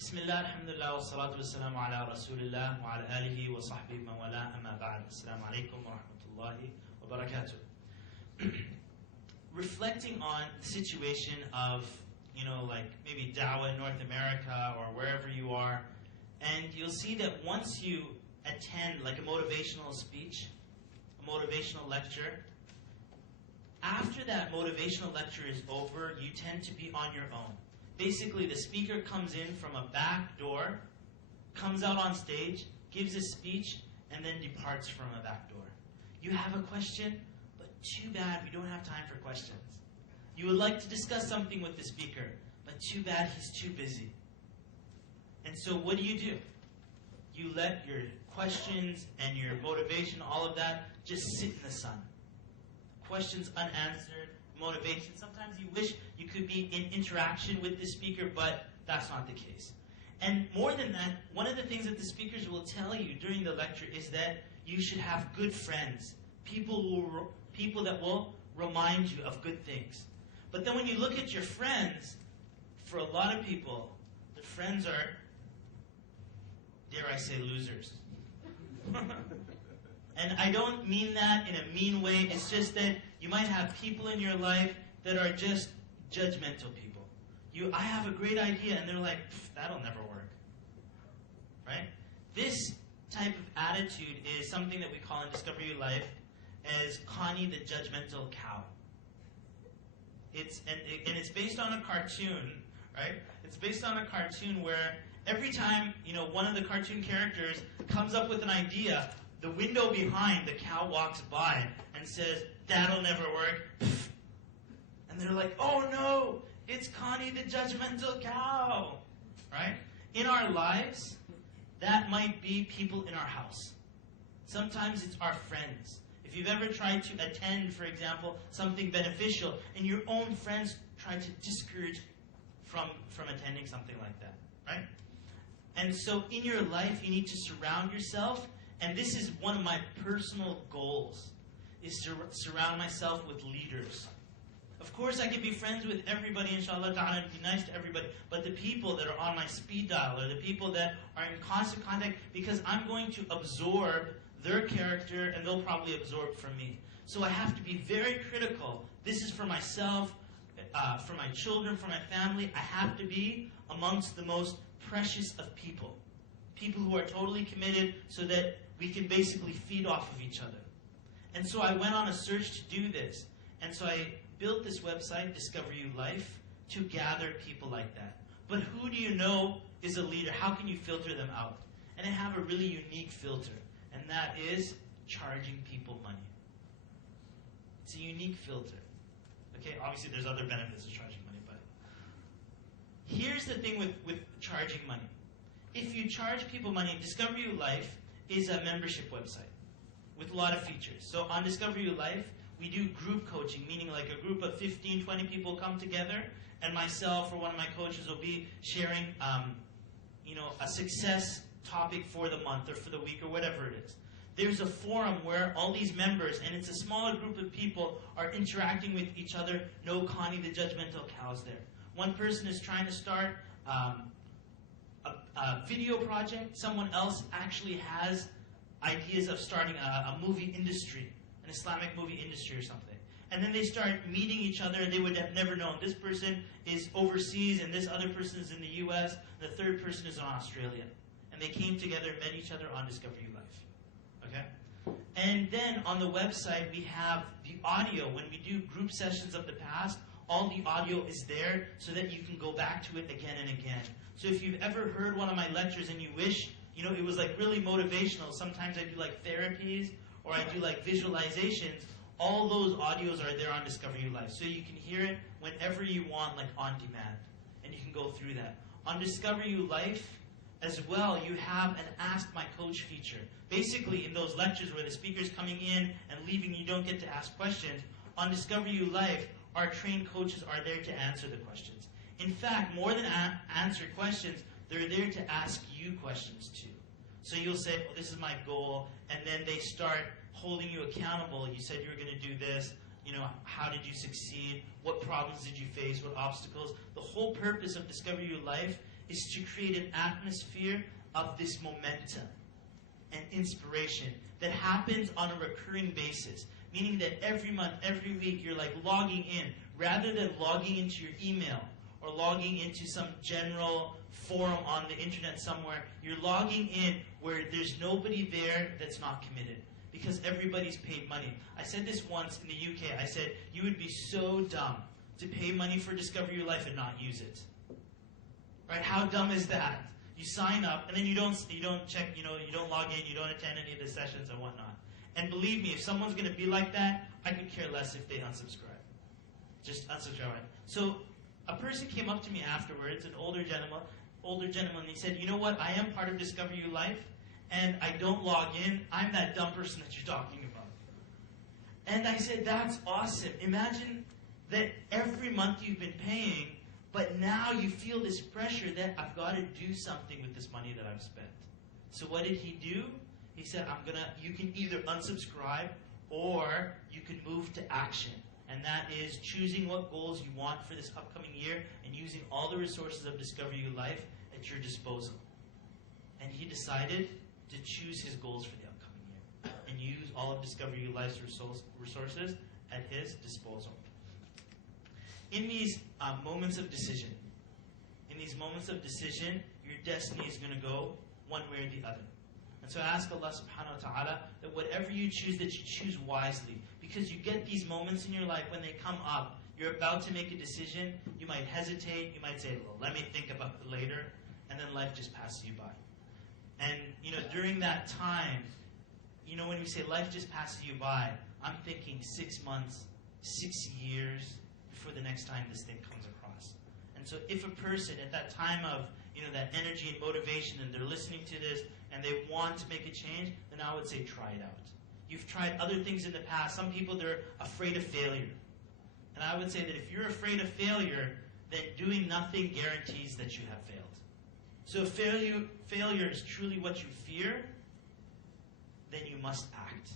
Bismillah, alhamdulillah, wa salatu wa salamu ala rasulillah wa ala alihi wa sahbihi man wala amma ba'd. Assalamu alaikum wa rahmatullahi wa barakatuh. Reflecting on the situation of, like maybe da'wah in North America or wherever you are, and you'll see that once you attend like a motivational speech, a motivational lecture, after that motivational lecture is over, you tend to be on your own. Basically, the speaker comes in from a back door, comes out on stage, gives a speech, and then departs from a back door. You have a question, but too bad we don't have time for questions. You would like to discuss something with the speaker, but too bad he's too busy. And so what do? You let your questions and your motivation, all of that, just sit in the sun. Questions unanswered, motivation. Sometimes you wish you could be in interaction with the speaker, but that's not the case. And more than that, one of the things that the speakers will tell you during the lecture is that you should have good friends, people that will remind you of good things. But then when you look at your friends, for a lot of people, the friends are, dare I say, losers. And I don't mean that in a mean way. It's just that you might have people in your life that are just judgmental people. I have a great idea, and they're like, that'll never work. Right? This type of attitude is something that we call in Discover Your Life as Connie the judgmental cow. It's based on a cartoon, right? It's based on a cartoon where every time, one of the cartoon characters comes up with an idea, the window behind, the cow walks by and says, that'll never work. And they're like, oh no, it's Connie the judgmental cow. Right? In our lives, that might be people in our house. Sometimes it's our friends. If you've ever tried to attend, for example, something beneficial, and your own friends try to discourage you from attending something like that. Right? And so in your life, you need to surround yourself. And this is one of my personal goals, is to surround myself with leaders. Of course, I can be friends with everybody, inshallah ta'ala, and be nice to everybody, but the people that are on my speed dial, or the people that are in constant contact, because I'm going to absorb their character, and they'll probably absorb from me. So I have to be very critical. This is for myself, for my children, for my family. I have to be amongst the most precious of people. People who are totally committed so that we can basically feed off of each other. And so I went on a search to do this. And so I built this website, Discover You Life, to gather people like that. But who do you know is a leader? How can you filter them out? And I have a really unique filter, and that is charging people money. It's a unique filter. Okay, obviously there's other benefits of charging money, but here's the thing with charging money. If you charge people money, Discover You Life is a membership website with a lot of features. So on Discover You Life, we do group coaching, meaning like a group of 15, 20 people come together, and myself or one of my coaches will be sharing a success topic for the month or for the week or whatever it is. There's a forum where all these members, and it's a smaller group of people, are interacting with each other. No Connie the judgmental cows there. One person is trying to start a video project. Someone else actually has ideas of starting a movie industry, an Islamic movie industry or something. And then they start meeting each other, and they would have never known. This person is overseas, and this other person is in the US, the third person is in Australia. And they came together, met each other on Discover You Life. Okay? And then on the website, we have the audio. When we do group sessions of the past, all the audio is there so that you can go back to it again and again. So if you've ever heard one of my lectures and you wish, it was like really motivational, sometimes I do like therapies or I do like visualizations, all those audios are there on Discover You Life. So you can hear it whenever you want, like on demand. And you can go through that. On Discover You Life as well, you have an Ask My Coach feature. Basically, in those lectures where the speaker's coming in and leaving, you don't get to ask questions. On Discover You Life, our trained coaches are there to answer the questions. In fact, more than answer questions, they're there to ask you questions too. So you'll say, well, this is my goal, and then they start holding you accountable. You said you were going to do this. How did you succeed? What problems did you face? What obstacles? The whole purpose of Discover Your Life is to create an atmosphere of this momentum and inspiration that happens on a recurring basis. Meaning that every month, every week, you're like logging in, rather than logging into your email or logging into some general forum on the internet somewhere. You're logging in where there's nobody there that's not committed, because everybody's paid money. I said this once in the UK. I said, you would be so dumb to pay money for Discover Your Life and not use it. Right? How dumb is that? You sign up and then you don't check, you don't log in, you don't attend any of the sessions and whatnot. And believe me, if someone's going to be like that, I could care less if they unsubscribe. Just unsubscribe. So a person came up to me afterwards, an older gentleman, and he said, you know what, I am part of Discover Your Life, and I don't log in. I'm that dumb person that you're talking about. And I said, that's awesome. Imagine that every month you've been paying, but now you feel this pressure that I've got to do something with this money that I've spent. So what did he do? He said, you can either unsubscribe or you can move to action. And that is choosing what goals you want for this upcoming year and using all the resources of Discover Your Life at your disposal. And he decided to choose his goals for the upcoming year and use all of Discover Your Life's resources at his disposal. In these moments of decision, your destiny is going to go one way or the other. And so I ask Allah subhanahu wa ta'ala that whatever you choose, that you choose wisely. Because you get these moments in your life when they come up, you're about to make a decision, you might hesitate, you might say, well, let me think about it later, and then life just passes you by. And, during that time, when you say life just passes you by, I'm thinking 6 months, 6 years before the next time this thing comes across. And so if a person at that time of, that energy and motivation, and they're listening to this, and they want to make a change, then I would say try it out. You've tried other things in the past. Some people, they're afraid of failure. And I would say that if you're afraid of failure, then doing nothing guarantees that you have failed. So if failure is truly what you fear, then you must act.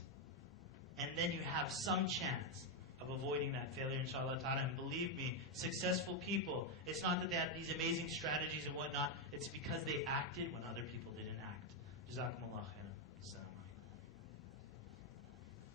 And then you have some chance of avoiding that failure, inshallah ta'ala. And believe me, successful people, it's not that they had these amazing strategies and whatnot, it's because they acted when other people didn't act. Jazakumullah khairan.